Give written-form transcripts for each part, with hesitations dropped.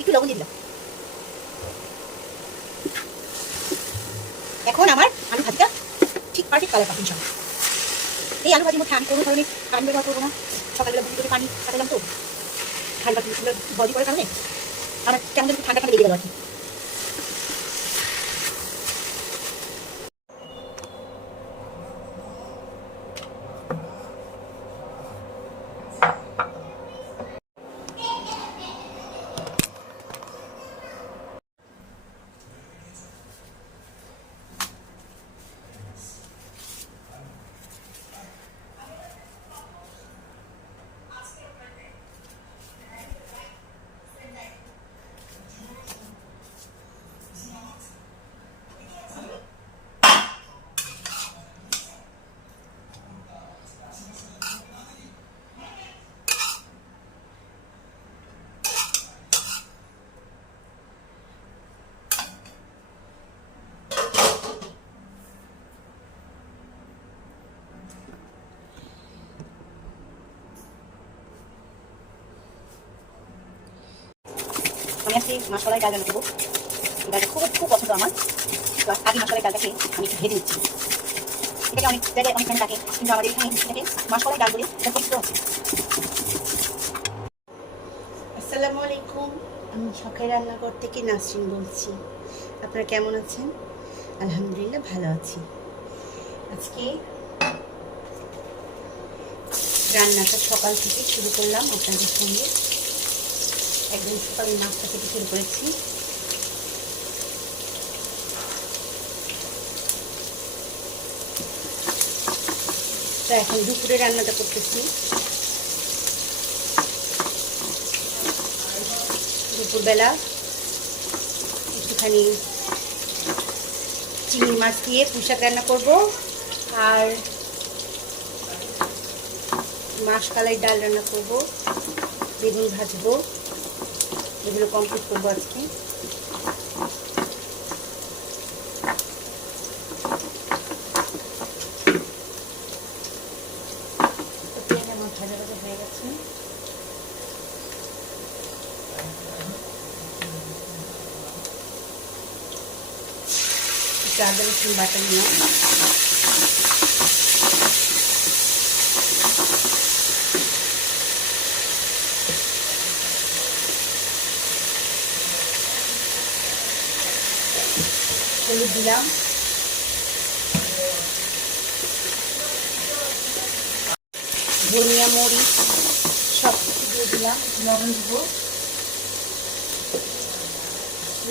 একটু লবণ দিয়ে দিলাম। এখন আমার আলু ভাজিটা ঠিক পারফেক্ট কালার পাবেন সব। এই আলু ভাজির মধ্যে আমি কোনো ধরনের পানি ব্যবহার করবো না। সকালবেলা বুঝি করে পানি কাটালাম তো ঠান্ডা বডি করার কারণে আমার কেমন ঠান্ডা ঠান্ডা লেগে গেল আর কি। আমি আজকে মাসকলাই ডাল রান্না করবো। ডালটা খুব খুব পছন্দ আমার। আগে মাসকলাই ডালটাকে আমি একটু ভেজে নিচ্ছি। এটাকে অনেক জায়গায় অনেকখানে থাকে, কিন্তু আমাদের এখানে এটাকে মাসকলাই ডাল বলে এটা পরিচিত আছে। আসসালামু আলাইকুম, আমি শখের রান্নাঘর থেকে নাসরিন বলছি। আপনারা কেমন আছেন? আলহামদুলিল্লাহ ভালো আছি। আজকে রান্নাটা সকাল থেকে শুরু করলাম আপনাদের সঙ্গে। একদম সকালে নাস্তা থেকে শুরু করেছি। তো এখন দুপুরে রান্নাটা করতেছি। দুপুরবেলা একটুখানি চিংড়ি মাছ দিয়ে পুঁইশাক রান্না করব, আর মাসকলাই ডাল রান্না করব, বেগুন ভাজবো। এগুলো কমপ্লিট করবো আজকে। পেঁয়াজ আমার ভাজা ভাজা হয়ে গেছে। একটু আদা রসুন বাটা নিলাম। হলুদ দিলাম, ধনিয়া মরিচ সব কিছু দিয়ে দিলাম। লবণ দিব,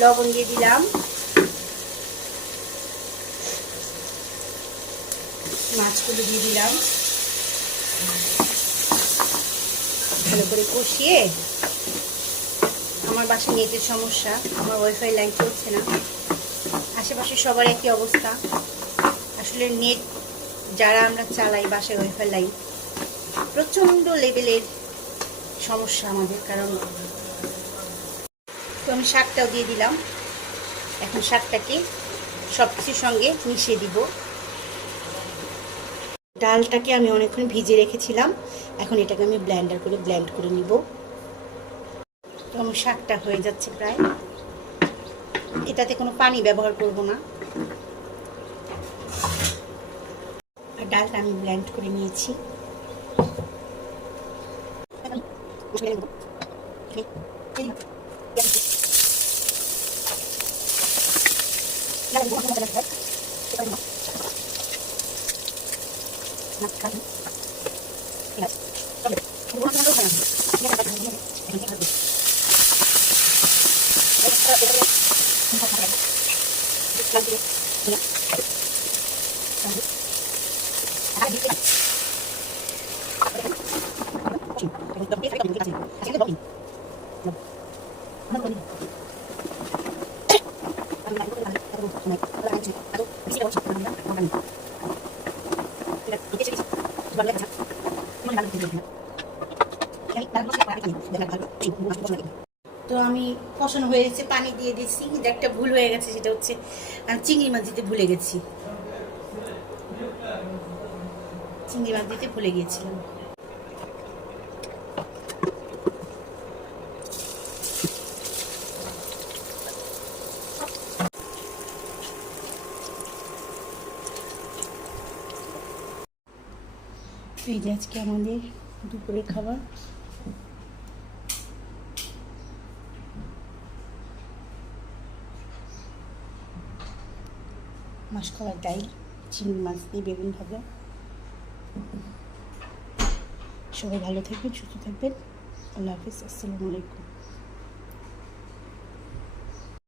লবণ দিয়ে দিলাম। মাছগুলো দিয়ে দিলাম, ভালো করে কষিয়ে। আমার বাসায় নেটের সমস্যা, আমার ওয়াইফাই লাইন চলছে না। আশেপাশে সবার একই অবস্থা। আসলে নেট যারা আমরা চালাই বাসায় ওয়াইফাই লাইন, প্রচণ্ড লেভেলের সমস্যা আমাদের। কারণ তো আমি শাকটাও দিয়ে দিলাম। এখন শাকটাকে সব কিছুর সঙ্গে মিশিয়ে দিব। ডালটাকে আমি অনেকক্ষণ ভিজে রেখেছিলাম, এখন এটাকে আমি ব্লেন্ড করে নিব। তো আমার শাকটা হয়ে যাচ্ছে প্রায়। এটাতে কোনো পানি ব্যবহার করব না। আর ডালটা আমি ব্লেন্ড করে নিয়েছি। তো আমি কষানো হয়ে গেছে, পানি দিয়ে দিয়েছি। কিন্তু একটা ভুল হয়ে গেছে, সেটা হচ্ছে আমি চিংড়ি মাছ দিতে ভুলে গেছি। চিংড়ি মাছ দিতে ভুলে গিয়েছিলাম। এই যে আজকে আমাদের দুপুরের খাবার। মাসকলার ডাল, চিংড়ি মাছ দিয়ে বেগুন ভাজা। সবাই ভালো থাকবেন, সুস্থ থাকবেন। আল্লাহ হাফিজ, আসসালামু আলাইকুম।